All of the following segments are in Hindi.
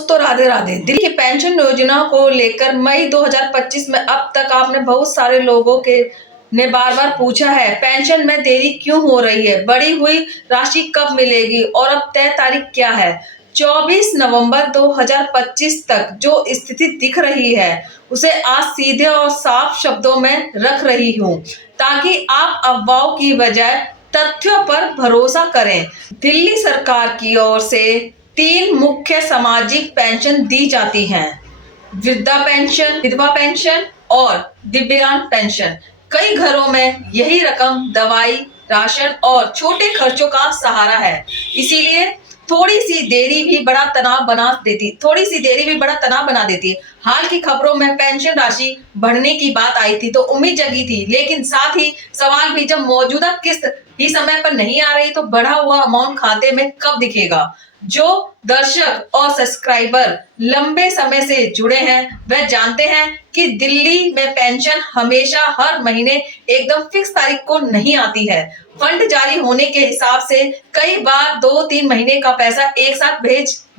दोस्तों, राधे राधे। दिल्ली की पेंशन योजना को लेकर मई 2025 में अब तक आपने बहुत सारे लोगों के ने बार बार पूछा है, पेंशन में देरी क्यों हो रही है, बढ़ी हुई राशि कब मिलेगी और अब तय तारीख क्या है। 24 नवंबर 2025 तक जो स्थिति दिख रही है उसे आज सीधे और साफ शब्दों में रख रही हूँ, ताकि आप अफवाहों की बजाय तथ्यों पर भरोसा करें। दिल्ली सरकार की ओर से 3 मुख्य सामाजिक पेंशन दी जाती हैं: वृद्धा पेंशन, विधवा पेंशन और दिव्यांग पेंशन। कई घरों में यही रकम दवाई, राशन और छोटे खर्चों का सहारा है। इसीलिए थोड़ी सी देरी भी बड़ा तनाव बना देती है। हाल की खबरों में पेंशन राशि बढ़ने की बात आई थी तो उम्मीद जगी थी, लेकिन साथ ही सवाल भी, जब मौजूदा किस्त ही समय पर नहीं आ रही तो बढ़ा हुआ अमाउंट खाते में कब दिखेगा। जो दर्शक और सब्सक्राइबर लंबे समय से जुड़े हैं वह जानते हैं कि दिल्ली में पेंशन हमेशा हर महीने एकदम फिक्स तारीख को नहीं आती है। फंड जारी होने के हिसाब से कई बार 2-3 महीने का पैसा एक साथ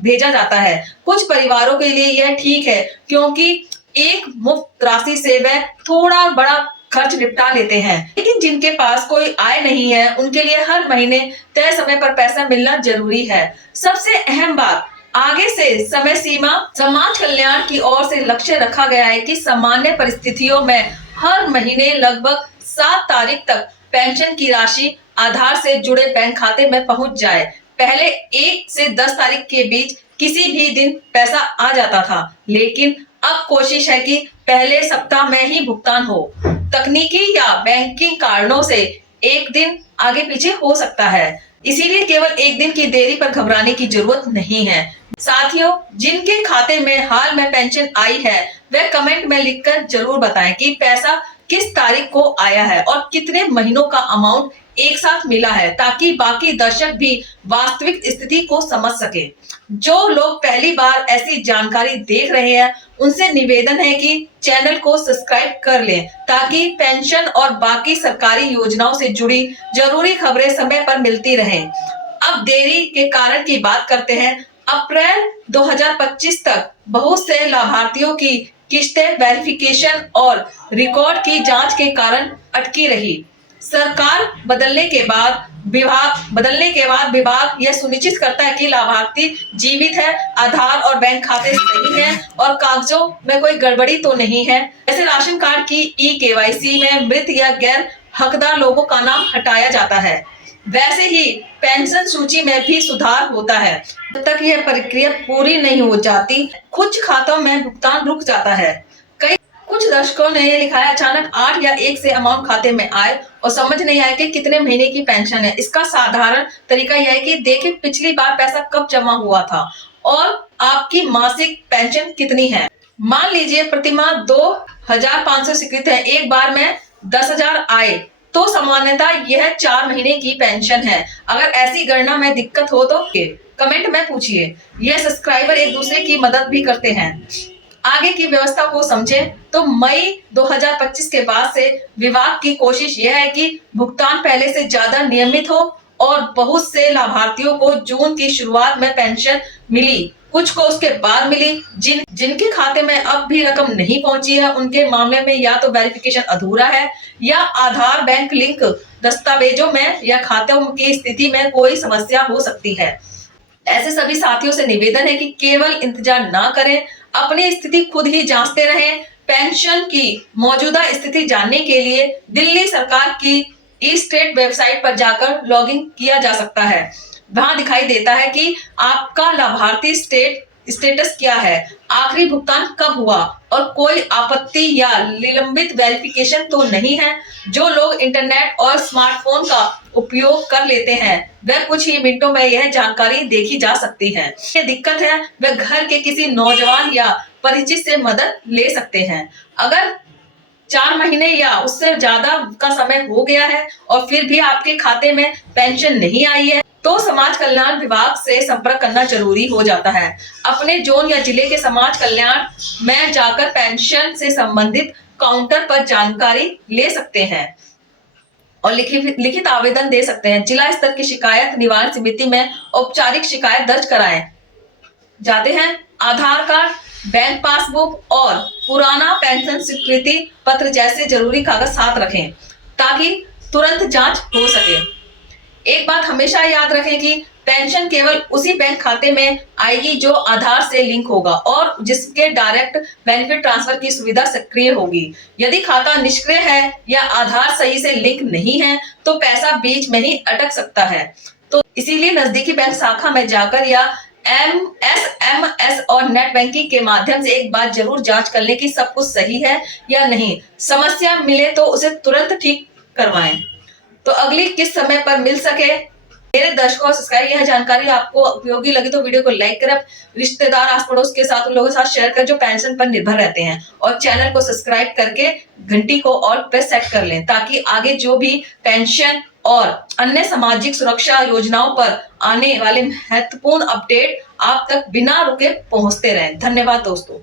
भेजा जाता है। कुछ परिवारों के लिए यह ठीक है, क्योंकि एक मुफ्त राशि से वह थोड़ा बड़ा खर्च निपटा लेते हैं, लेकिन जिनके पास कोई आय नहीं है उनके लिए हर महीने तय समय पर पैसा मिलना जरूरी है। सबसे अहम बात, आगे से समय सीमा समाज कल्याण की ओर से लक्ष्य रखा गया है कि सामान्य परिस्थितियों में हर महीने लगभग 7 तारीख तक पेंशन की राशि आधार से जुड़े बैंक खाते में पहुंच जाए। पहले 1 से 10 तारीख के बीच किसी भी दिन पैसा आ जाता था, लेकिन अब कोशिश है कि पहले सप्ताह में ही भुगतान हो। तकनीकी या बैंकिंग कारणों से एक दिन आगे पीछे हो सकता है, इसीलिए केवल एक दिन की देरी पर घबराने की जरूरत नहीं है। साथियों, जिनके खाते में हाल में पेंशन आई है वे कमेंट में लिखकर जरूर बताएं कि पैसा किस तारीख को आया है और कितने महीनों का अमाउंट एक साथ मिला है, ताकि बाकी दर्शक भी वास्तविक स्थिति को समझ सके। जो लोग पहली बार ऐसी जानकारी देख रहे हैं उनसे निवेदन है कि चैनल को सब्सक्राइब कर लें, ताकि पेंशन और बाकी सरकारी योजनाओं से जुड़ी जरूरी खबरें समय पर मिलती रहें। अब देरी के कारण की बात करते हैं। अप्रैल 2025 तक बहुत से लाभार्थियों की किस्तें वेरिफिकेशन और रिकॉर्ड की जांच के कारण अटकी रही। सरकार बदलने के बाद विभाग यह सुनिश्चित करता है कि लाभार्थी जीवित है, आधार और बैंक खाते सही हैं और कागजों में कोई गड़बड़ी तो नहीं है। जैसे राशन कार्ड की ई-केवाईसी में मृत या गैर हकदार लोगों का नाम हटाया जाता है, वैसे ही पेंशन सूची में भी सुधार होता है। जब तक यह प्रक्रिया पूरी नहीं हो जाती कुछ खातों में भुगतान रुक जाता है। कुछ दर्शकों ने ये लिखा है, अचानक 8 या 1 से अमाउंट खाते में आए और समझ नहीं आया कि कितने महीने की पेंशन है। इसका साधारण तरीका यह है कि देखें पिछली बार पैसा कब जमा हुआ था और आपकी मासिक पेंशन कितनी है। मान लीजिए प्रतिमाह 2500 स्वीकृत है, एक बार में 10,000 आए तो सामान्यतः यह 4 महीने की पेंशन है। अगर ऐसी गणना में दिक्कत हो तो कमेंट में पूछिए। यह सब्सक्राइबर एक दूसरे की मदद भी करते हैं। आगे की व्यवस्था को समझें तो मई 2025 के बाद से विभाग की कोशिश यह है कि भुगतान पहले से ज्यादा नियमित हो और बहुत से लाभार्थियों को जून की शुरुआत में पेंशन मिली, कुछ को उसके बाद मिली। जिनके खाते में अब भी रकम नहीं पहुंची है उनके मामले में या तो वेरिफिकेशन अधूरा है या आधार बैंक लिंक दस्तावेजों में या खातों की स्थिति में कोई समस्या हो सकती है। ऐसे सभी साथियों से निवेदन है कि केवल इंतजार ना करें, अपनी स्थिति खुद ही जांचते रहें। पेंशन की मौजूदा स्थिति जानने के लिए दिल्ली सरकार की ई-स्टेट वेबसाइट पर जाकर लॉगिन किया जा सकता है। वहां दिखाई देता है कि आपका लाभार्थी स्टेटस क्या है, आखिरी भुगतान कब हुआ और कोई आपत्ति या निलंबित वेरिफिकेशन तो नहीं है। जो लोग इंटरनेट और स्मार्टफोन का उपयोग कर लेते हैं वह कुछ ही मिनटों में यह जानकारी देखी जा सकती है। ये दिक्कत है वह घर के किसी नौजवान या परिचित से मदद ले सकते हैं। अगर 4 महीने या उससे ज्यादा का समय हो गया है और फिर भी आपके खाते में पेंशन नहीं आई है तो समाज कल्याण विभाग से संपर्क करना जरूरी हो जाता है। अपने जोन या जिले के समाज कल्याण में जाकर पेंशन से संबंधित काउंटर पर जानकारी ले सकते हैं और लिखित आवेदन दे सकते हैं। जिला स्तर की शिकायत निवारण समिति में औपचारिक शिकायत दर्ज कराएं जाते हैं। आधार कार्ड, बैंक पासबुक और पुराना पेंशन स्वीकृति पत्र जैसे जरूरी कागज साथ रखें ताकि तुरंत जांच हो सके। एक बात हमेशा याद रखें कि पेंशन केवल उसी बैंक खाते में आएगी जो आधार से लिंक होगा और जिसके डायरेक्ट बेनिफिट ट्रांसफर की सुविधा सक्रिय होगी। यदि खाता निष्क्रिय है या आधार सही से लिंक नहीं है तो पैसा बीच में ही अटक सकता है। तो इसीलिए नजदीकी बैंक शाखा में जाकर या SMS और नेट बैंकिंग के माध्यम से एक बार जरूर जांच कर लें कि सब कुछ सही है या नहीं। समस्या मिले तो उसे तुरंत ठीक करवाएं। तो अगली किस समय पर मिल सके मेरे दर्शकों और सब्सक्राइब, यह जानकारी आपको उपयोगी लगी तो वीडियो को लाइक करें, रिश्तेदार आस पड़ोस के साथ उन लोगों के साथ शेयर कर जो पेंशन पर निर्भर रहते हैं और चैनल को सब्सक्राइब करके घंटी को ऑल पे सेट कर लें ताकि आगे जो भी पेंशन और अन्य सामाजिक सुरक्षा योजनाओं पर आने वाले महत्वपूर्ण अपडेट आप तक बिना रुके पहुंचते रहें। धन्यवाद दोस्तों।